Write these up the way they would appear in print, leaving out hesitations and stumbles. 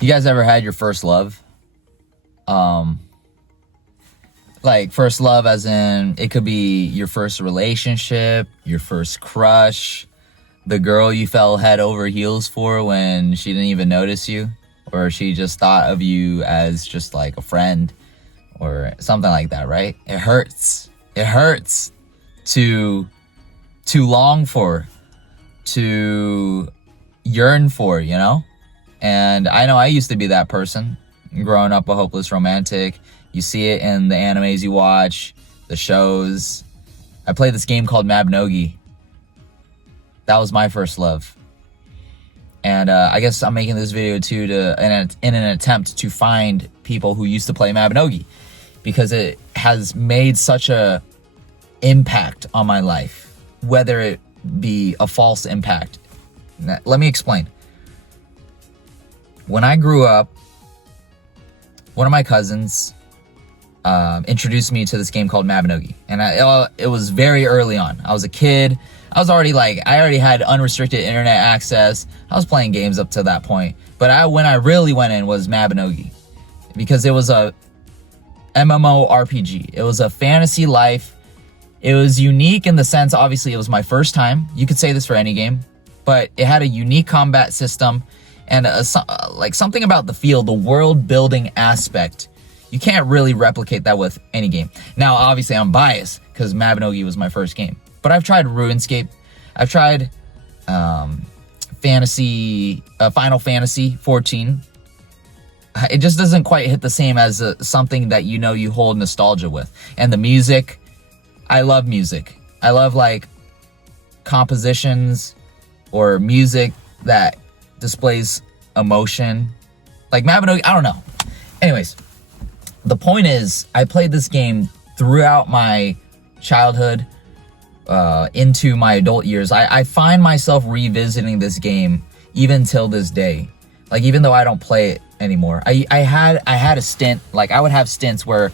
You guys ever had your first love? Like first love as in it could be your first relationship, your first crush, the girl you fell head over heels for when she didn't even notice you, or she just thought of you as just like a friend or something like that, right? It hurts. It hurts to long for, to yearn for, you know? And I know I used to be that person growing up a hopeless romantic. You see it in the animes you watch, the shows. I played this game called Mabinogi. That was my first love. And I guess I'm making this video too in an attempt to find people who used to play Mabinogi, because it has made such a impact on my life, whether it be a false impact. Let me explain. When I grew up, one of my cousins introduced me to this game called Mabinogi, and it was very early on. I was a kid. I already had unrestricted internet access. I was playing games up to that point, but when I really went in was Mabinogi, because it was a MMORPG. It was a fantasy life. It was unique in the sense, obviously, it was my first time. You could say this for any game, but it had a unique combat system and like something about the feel, the world building aspect. You can't really replicate that with any game. Now, obviously, I'm biased because Mabinogi was my first game. But I've tried RuneScape. I've tried Final Fantasy 14. It just doesn't quite hit the same as something that you hold nostalgia with. And the music, I love music. I love like compositions or music that displays emotion. Like Mabinogi, I don't know. Anyways. The point is, I played this game throughout my childhood, into my adult years. I find myself revisiting this game even till this day. Like, even though I don't play it anymore. I had a stint, like I would have stints where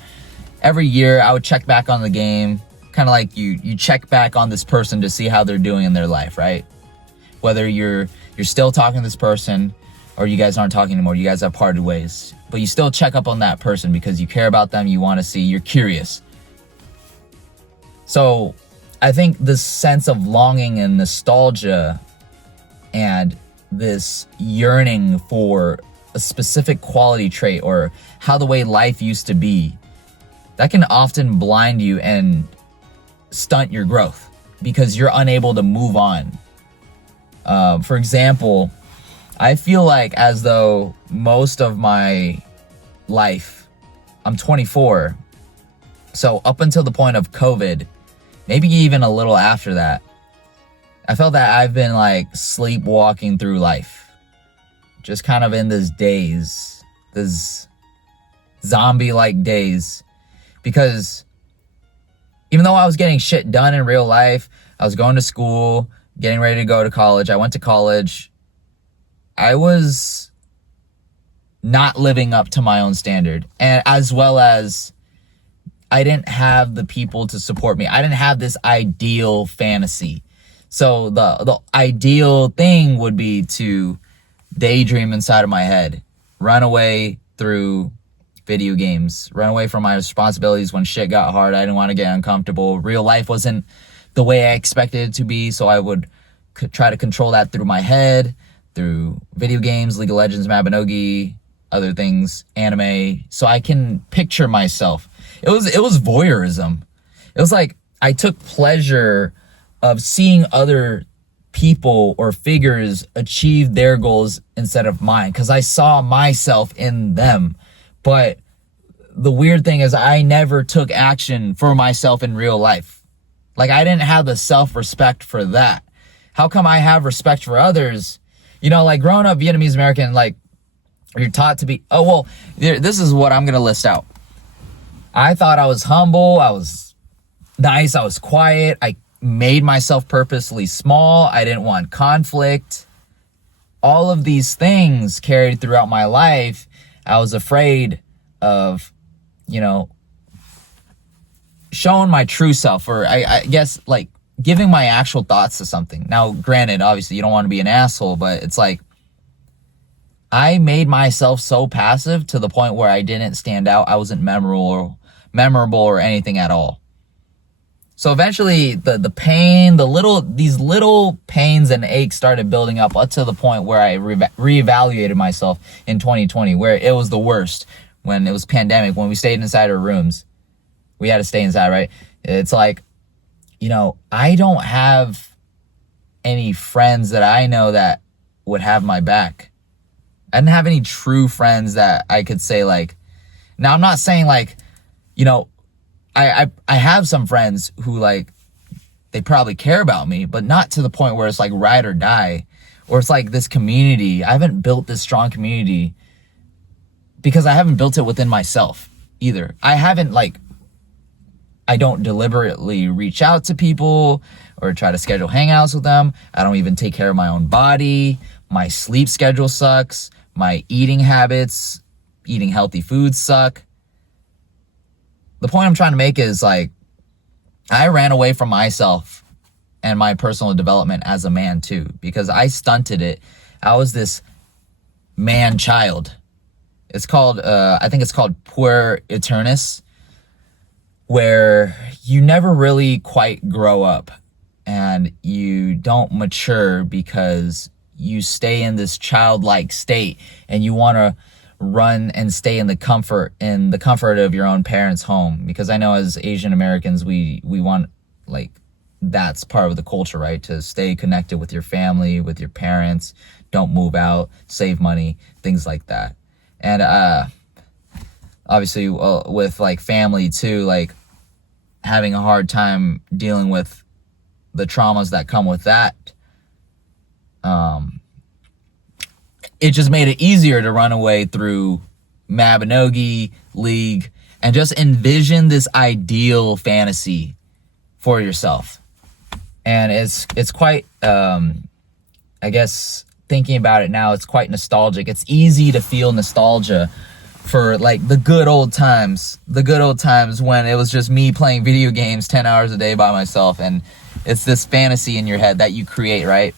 every year I would check back on the game, kind of like you check back on this person to see how they're doing in their life, right? Whether you're still talking to this person or you guys aren't talking anymore, you guys have parted ways. But you still check up on that person because you care about them, you want to see, you're curious. So I think this sense of longing and nostalgia and this yearning for a specific quality trait or how the way life used to be, that can often blind you and stunt your growth because you're unable to move on. For example, I feel like as though most of my life, I'm 24, so up until the point of COVID, maybe even a little after that, I felt that I've been like sleepwalking through life, just kind of in this daze, this zombie-like daze, because even though I was getting shit done in real life, I was going to school, getting ready to go to college, I went to college, I was not living up to my own standard. And as well as I didn't have the people to support me. I didn't have this ideal fantasy. So the ideal thing would be to daydream inside of my head, run away through video games, run away from my responsibilities when shit got hard. I didn't want to get uncomfortable. Real life wasn't the way I expected it to be. So I would try to control that through my head, through video games, League of Legends, Mabinogi, other things, anime, so I can picture myself. It was voyeurism. It was like I took pleasure of seeing other people or figures achieve their goals instead of mine, because I saw myself in them. But the weird thing is I never took action for myself in real life. Like, I didn't have the self-respect for that. How come I have respect for others? You know, like growing up Vietnamese American, like you're taught to be, oh, well, this is what I'm going to list out. I thought I was humble. I was nice. I was quiet. I made myself purposely small. I didn't want conflict. All of these things carried throughout my life. I was afraid of, you know, showing my true self, or I guess like giving my actual thoughts to something. Now, granted, obviously you don't want to be an asshole, but it's like I made myself so passive to the point where I didn't stand out. I wasn't memorable or anything at all. So eventually the pain, these little pains and aches started building up to the point where I reevaluated myself in 2020, where it was the worst, when it was pandemic, when we stayed inside our rooms. We had to stay inside, right? It's like, you know, I don't have any friends that I know that would have my back. I didn't have any true friends that I could say, like, now I'm not saying like, you know, I have some friends who, like, they probably care about me, but not to the point where it's like ride or die, or it's like this community. I haven't built this strong community because I haven't built it within myself either. I don't deliberately reach out to people or try to schedule hangouts with them. I don't even take care of my own body. My sleep schedule sucks. My eating habits, eating healthy foods suck. The point I'm trying to make is, like, I ran away from myself and my personal development as a man too, because I stunted it. I was this man child. It's called, I think it's called puer eternus, where you never really quite grow up and you don't mature because you stay in this childlike state and you want to run and stay in the comfort of your own parents' home. Because I know as Asian Americans, we want, like, that's part of the culture, right? To stay connected with your family, with your parents, don't move out, save money, things like that. And obviously with, like, family too, like, having a hard time dealing with the traumas that come with that. It just made it easier to run away through Mabinogi, League, and just envision this ideal fantasy for yourself. And it's quite, I guess, thinking about it now, it's quite nostalgic. It's easy to feel nostalgia for, like, the good old times when it was just me playing video games 10 hours a day by myself. And it's this fantasy in your head that you create, right?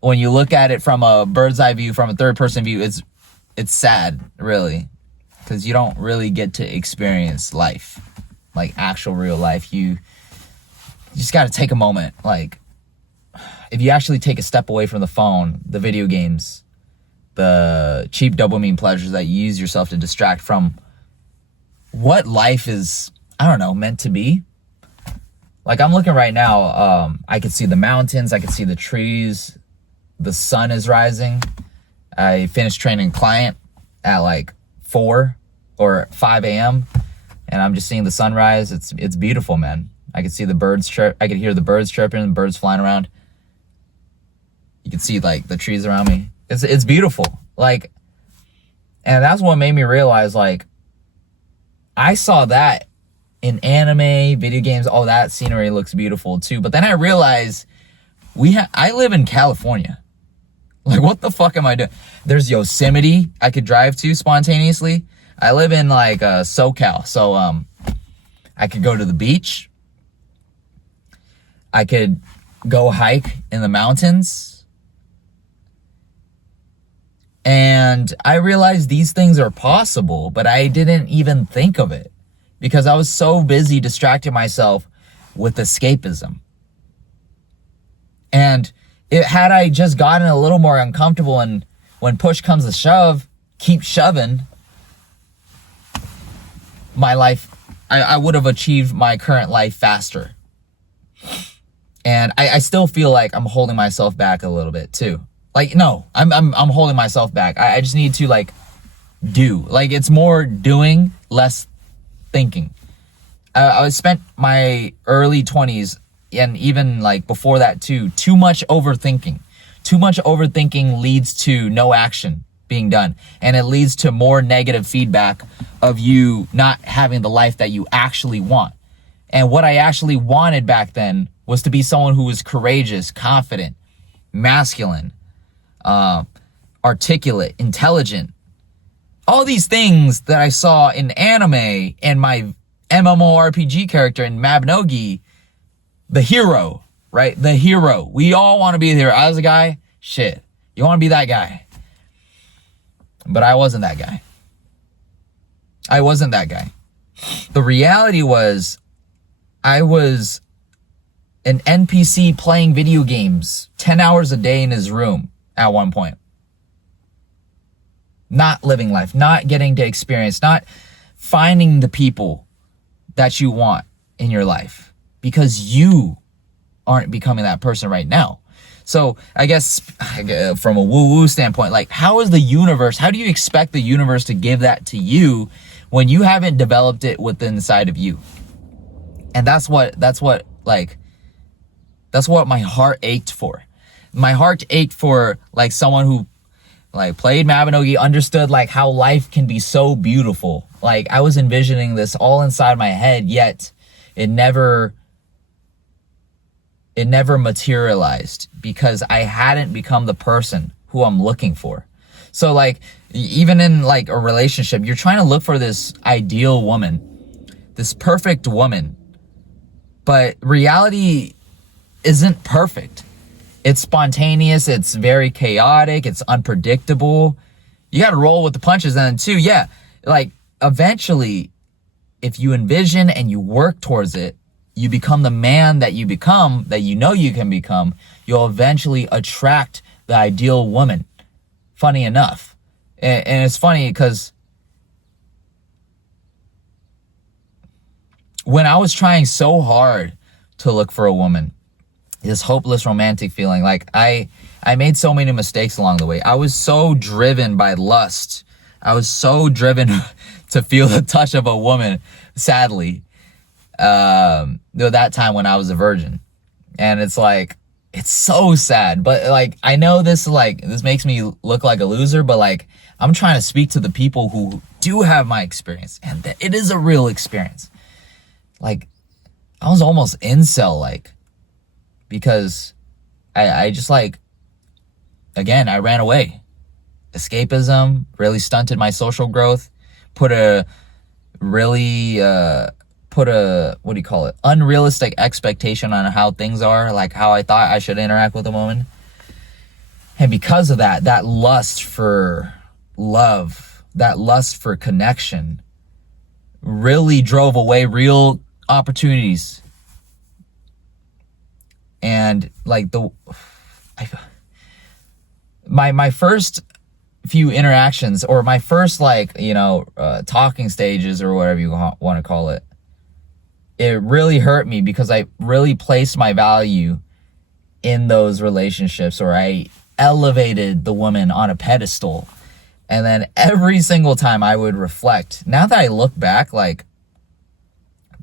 When you look at it from a bird's eye view, from a third person view, it's sad, really, because you don't really get to experience life, like actual real life. You just got to take a moment. Like, if you actually take a step away from the phone, the video games, the cheap dopamine pleasures that you use yourself to distract from what life is, I don't know, meant to be. Like, I'm looking right now, I could see the mountains, I could see the trees, the sun is rising. I finished training a client at like 4 or 5 a.m. and I'm just seeing the sunrise. It's beautiful, man. I could see the birds chirp. I could hear the birds chirping, the birds flying around. You can see, like, the trees around me. It's beautiful. Like, and that's what made me realize, like, I saw that in anime, video games, all that scenery looks beautiful too. But then I realized I live in California. Like, what the fuck am I doing? There's Yosemite I could drive to spontaneously. I live in, like, SoCal. So, I could go to the beach. I could go hike in the mountains. And I realized these things are possible, but I didn't even think of it because I was so busy distracting myself with escapism. And had I just gotten a little more uncomfortable and when push comes to shove, keep shoving, my life, I would have achieved my current life faster. And I still feel like I'm holding myself back a little bit too. Like, no, I'm holding myself back. I just need to, like, do. Like, it's more doing, less thinking. I spent my early 20s and even, like, before that too much overthinking. Too much overthinking leads to no action being done. And it leads to more negative feedback of you not having the life that you actually want. And what I actually wanted back then was to be someone who was courageous, confident, masculine, articulate, intelligent. All these things that I saw in anime and my MMORPG character in Mabinogi, the hero, right? The hero. We all want to be the hero. I was a guy, shit. You want to be that guy. But I wasn't that guy. I wasn't that guy. The reality was, I was an NPC playing video games 10 hours a day in his room at one point. Not living life, not getting to experience, not finding the people that you want in your life because you aren't becoming that person right now. So I guess from a woo-woo standpoint, like, how is the universe, how do you expect the universe to give that to you when you haven't developed it within inside of you? And that's what my heart ached for. My heart ached for, like, someone who, like, played Mabinogi, understood, like, how life can be so beautiful. Like, I was envisioning this all inside my head, yet it never materialized because I hadn't become the person who I'm looking for. So, like, even in, like, a relationship, you're trying to look for this ideal woman, this perfect woman, but reality isn't perfect. It's spontaneous, it's very chaotic, it's unpredictable. You got to roll with the punches. And then too, yeah, like, eventually, if you envision and you work towards it, you become the man that you become, that you know you can become, you'll eventually attract the ideal woman. Funny enough. And it's funny because when I was trying so hard to look for a woman, this hopeless romantic feeling, like, I made so many mistakes along the way. I was so driven by lust. I was so driven to feel the touch of a woman, sadly, that time when I was a virgin. And it's like, it's so sad, but, like, I know this makes me look like a loser, but, like, I'm trying to speak to the people who do have my experience, and it is a real experience. Like, I was almost incel, like, because I just, like, again, I ran away. Escapism really stunted my social growth, put a unrealistic expectation on how things are, like how I thought I should interact with a woman. And because of that, that lust for love, that lust for connection really drove away real opportunities. And, like, my first few interactions, or my first, like, talking stages, or whatever you want to call it, it really hurt me because I really placed my value in those relationships, or I elevated the woman on a pedestal. And then every single time I would reflect, now that I look back, like,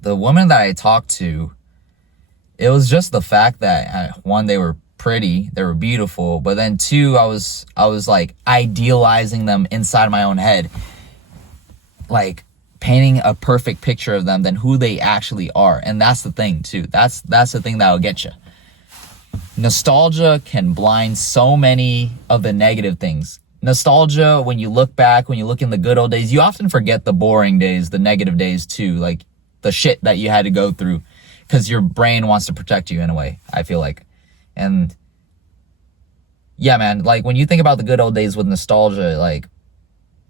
the women that I talked to, it was just the fact that, one, they were pretty, they were beautiful, but then two, I was like idealizing them inside my own head, like painting a perfect picture of them than who they actually are. And that's the thing too. That's the thing that'll get you. Nostalgia can blind so many of the negative things. Nostalgia, when you look back, when you look in the good old days, you often forget the boring days, the negative days too, like the shit that you had to go through, because your brain wants to protect you in a way, I feel like. And yeah, man, like, when you think about the good old days with nostalgia, like,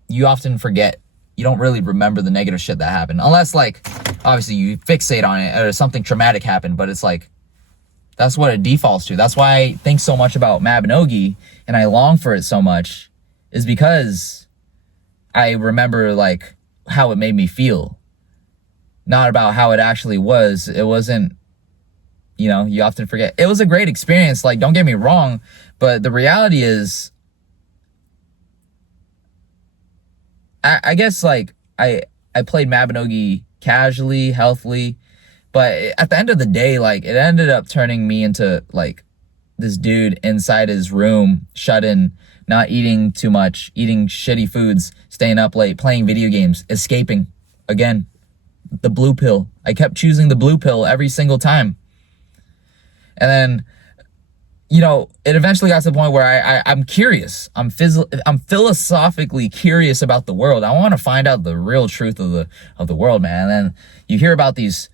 you often forget, you don't really remember the negative shit that happened, unless, like, obviously you fixate on it or something traumatic happened. But it's like, that's what it defaults to. That's why I think so much about Mabinogi and I long for it so much, is because I remember, like, how it made me feel, not about how it actually was. It wasn't, you often forget. It was a great experience, like, don't get me wrong, but the reality is, I guess, like, I played Mabinogi casually, healthily, but at the end of the day, like, it ended up turning me into, like, this dude inside his room, shut in, not eating too much, eating shitty foods, staying up late, playing video games, escaping. Again, the blue pill. I kept choosing the blue pill every single time. And then, it eventually got to the point where I'm curious. I'm philosophically curious about the world. I want to find out the real truth of the world, man. And then you hear about these,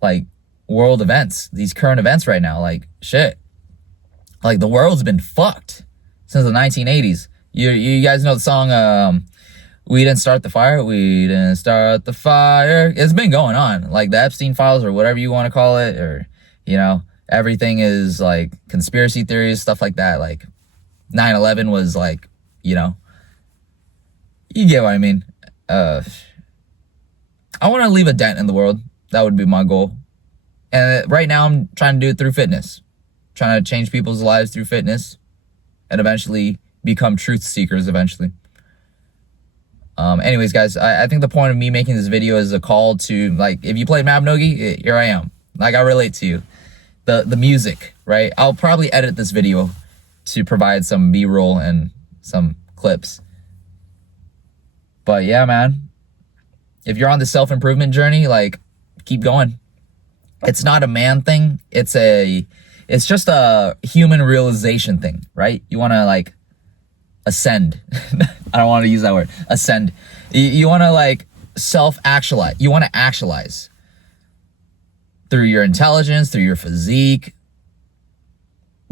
like, world events, these current events right now, like, shit. Like, the world's been fucked since the 1980s. You guys know the song, we didn't start the fire, we didn't start the fire. It's been going on, like the Epstein files or whatever you want to call it, or, you know, everything is like conspiracy theories, stuff like that. Like 9/11 was like, you know, you get what I mean. I want to leave a dent in the world. That would be my goal. And right now I'm trying to do it through fitness. Trying to change people's lives through fitness and eventually become truth seekers eventually. Anyways, guys, I think the point of me making this video is a call to, like, if you play Mabinogi, here I am. Like, I relate to you. The music, right? I'll probably edit this video to provide some B-roll and some clips. But yeah, man, if you're on the self-improvement journey, like, keep going. It's not a man thing. It's just a human realization thing, right? You want to, like, ascend. I don't want to use that word. Ascend. You want to, like, self-actualize. You want to actualize through your intelligence, through your physique.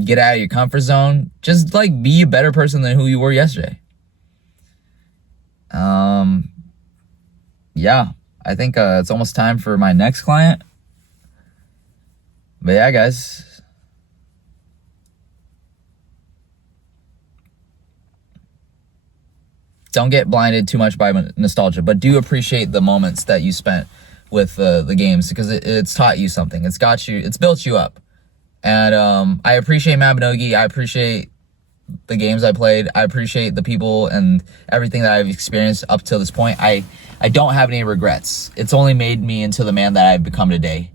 Get out of your comfort zone. Just, like, be a better person than who you were yesterday. Yeah, I think it's almost time for my next client. But yeah, guys. Don't get blinded too much by nostalgia, but do appreciate the moments that you spent with the games, because it's taught you something. It's got you, it's built you up. And I appreciate Mabinogi. I appreciate the games I played. I appreciate the people and everything that I've experienced up till this point. I don't have any regrets. It's only made me into the man that I've become today.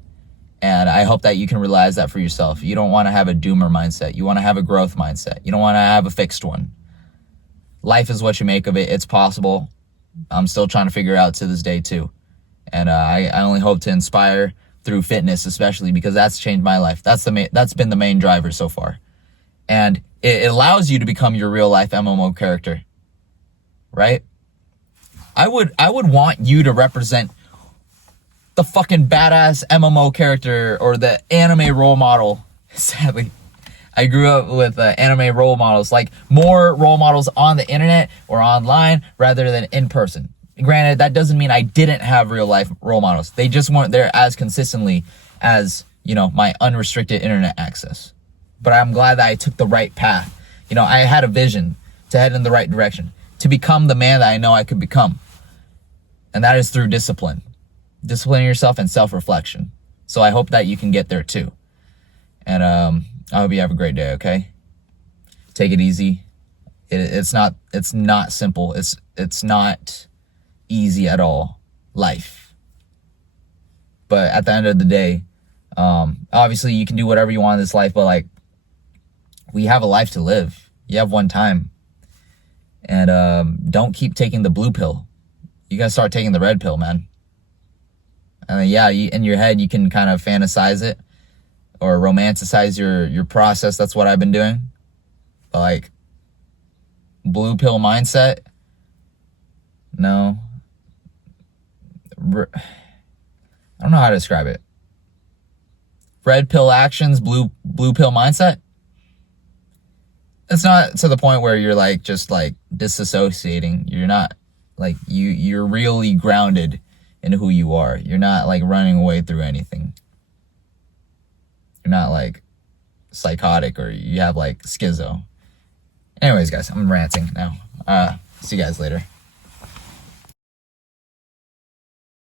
And I hope that you can realize that for yourself. You don't want to have a doomer mindset. You want to have a growth mindset. You don't want to have a fixed one. Life is what you make of it. It's possible. I'm still trying to figure it out to this day too. And I only hope to inspire through fitness, especially because that's changed my life. That's been the main driver so far. And it allows you to become your real life MMO character, right? I would want you to represent the fucking badass MMO character or the anime role model. Sadly, I grew up with anime role models, like more role models on the internet or online rather than in person. Granted, that doesn't mean I didn't have real life role models. They just weren't there as consistently as, you know, my unrestricted internet access. But I'm glad that I took the right path. You know, I had a vision to head in the right direction, to become the man that I know I could become. And that is through discipline. Disciplining yourself and self-reflection. So I hope that you can get there too. And I hope you have a great day, okay? Take it easy. It's not simple. It's not easy at all. Life. But at the end of the day, obviously you can do whatever you want in this life, but like, we have a life to live. You have one time. And don't keep taking the blue pill. You gotta start taking the red pill, man. And yeah, in your head, you can kind of fantasize it or romanticize your process. That's what I've been doing. But like, blue pill mindset, no. I don't know how to describe it. Red pill actions, blue pill mindset. It's not to the point where you're like just like disassociating. You're not like you're really grounded in who you are. You're not like running away through anything. You're not like psychotic or you have like schizo. Anyways, guys, I'm ranting now. See you guys later.